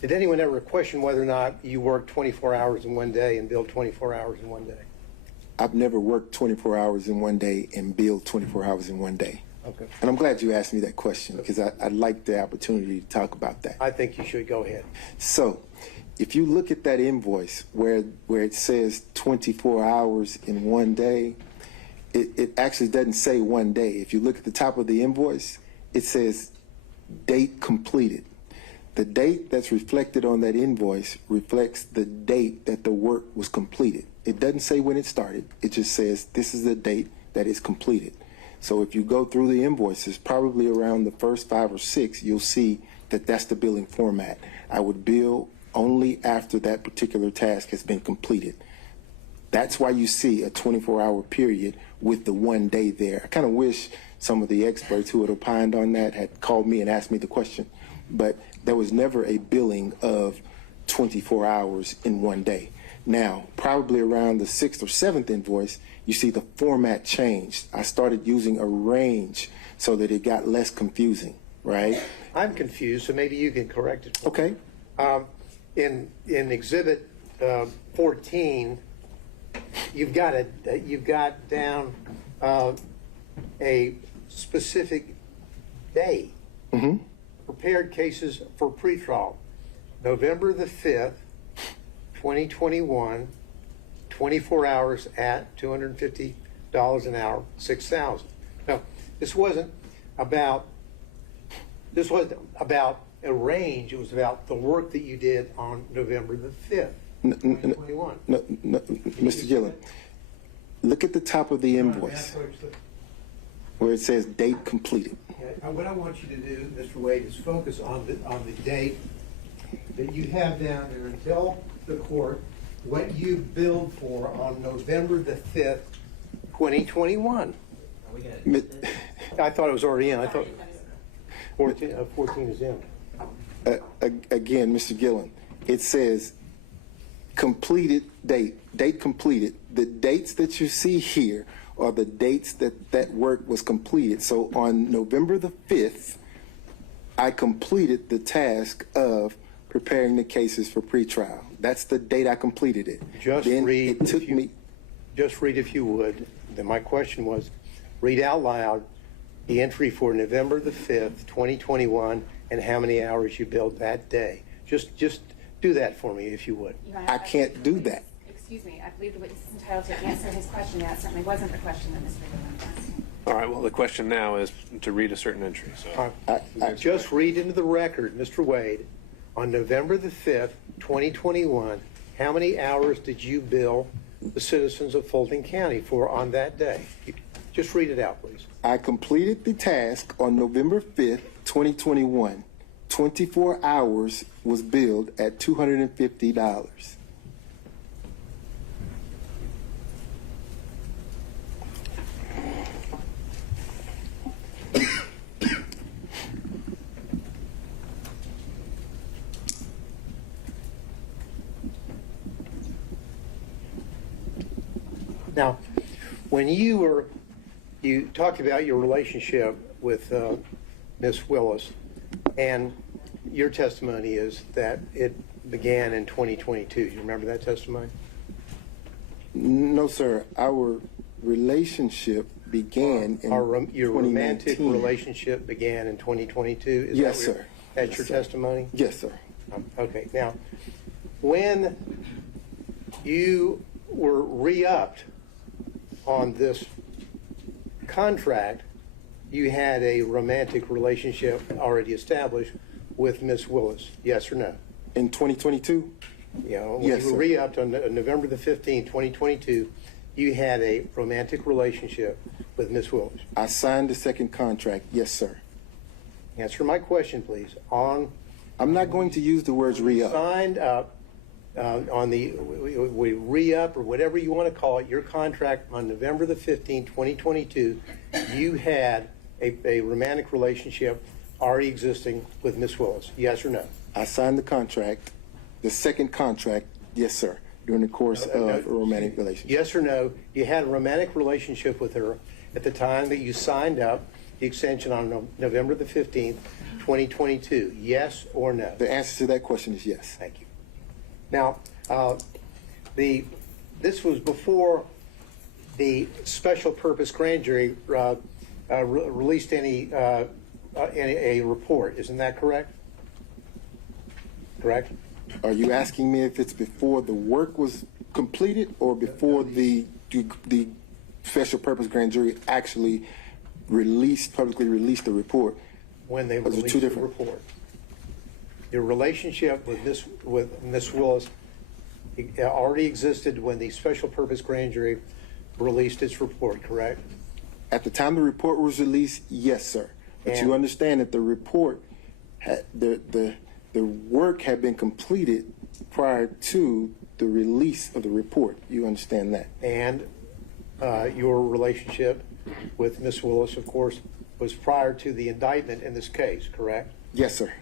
Did anyone ever question whether or not you worked 24 hours in one day and billed 24 hours in one day? I've never worked 24 hours in one day and billed 24 hours in one day. Okay. And I'm glad you asked me that question because I'd like the opportunity to talk about that. I think you should go ahead. So if you look at that invoice where it says 24 hours in one day, it actually doesn't say one day. If you look at the top of the invoice, it says date completed. The date that's reflected on that invoice reflects the date that the work was completed. It doesn't say when it started. It just says this is the date that is completed. So if you go through the invoices, probably around the first 5 or 6, you'll see that that's the billing format. I would bill only after that particular task has been completed. That's why you see a 24-hour period with the one day there. I kind of wish some of the experts who had opined on that had called me and asked me the question. But there was never a billing of 24 hours in one day. Now, probably around the 6th or 7th invoice, you see the format changed. I started using a range so that it got less confusing, right? I'm confused, so maybe you can correct it. Okay. In Exhibit 14, you've got down a specific day. Mm-hmm. Prepared cases for pretrial, November the 5th, 2021, 24 hours at $250 an hour, 6,000. Now, this wasn't about a range. It was about the work that you did on November the 5th, 2021. No, Mr. Gillen, look at the top of the invoice where it says date completed. What I want you to do, Mr. Wade, is focus on the date that you have down there and tell the court what you billed for on November the 5th, 2021. I thought it was already in. I thought 14 is in. Again, Mr. Gillen, it says completed date completed. The dates that you see here are the dates that work was completed. So on November the 5th, I completed the task of preparing the cases for pretrial. That's the date I completed it. Just then read, it took me. Just read if you would. Then my question was, read out loud the entry for November the 5th, 2021, and how many hours you billed that day. Just do that for me if you would. I can't do that. Excuse me, I believe the witness is entitled to answer his question. That certainly wasn't the question that Mr. Gillen asked. All right, well, the question now is to read a certain entry. So Just read into the record, Mr. Wade, on November the 5th, 2021, how many hours did you bill the citizens of Fulton County for on that day? Just read it out, please. I completed the task on November 5th, 2021. 24 hours was billed at $250. Now, when you talked about your relationship with Ms. Willis, and your testimony is that it began in 2022. You remember that testimony? No, sir. Our relationship began in your 2019. romantic relationship began in 2022? Yes, sir. That's your testimony? Yes, sir. Okay. Now, when you were re-upped on this contract, you had a romantic relationship already established with Ms. Willis, yes or no? In 2022? You know, when Yes, you were sir. re-upped on November the 15th, 2022, you had a romantic relationship with Ms. Willis. I signed the second contract. Yes, sir. Answer my question, please. I'm not going to use the words re-up. Signed up on the we re-up or whatever you want to call it, your contract on November the 15th, 2022, you had a romantic relationship already existing with Ms. Willis, yes or no? I signed the contract, the second contract, yes, sir, during the course of a romantic relationship. Yes or no, you had a romantic relationship with her at the time that you signed up the extension on November the 15th, 2022? Yes or no? The answer to that question is yes. Thank you. Now, this was before the special purpose grand jury released a report. Isn't that correct? Correct? Are you asking me if it's before the work was completed or before the special purpose grand jury actually publicly released the report? When they Those are released two the different. report. Your relationship with Ms. Willis already existed when the special purpose grand jury released its report, correct? At the time the report was released, yes, sir. But And- you understand that the report had the work had been completed prior to the release of the report. You understand that? And your relationship with Ms. Willis, of course, was prior to the indictment in this case, correct? Yes, sir.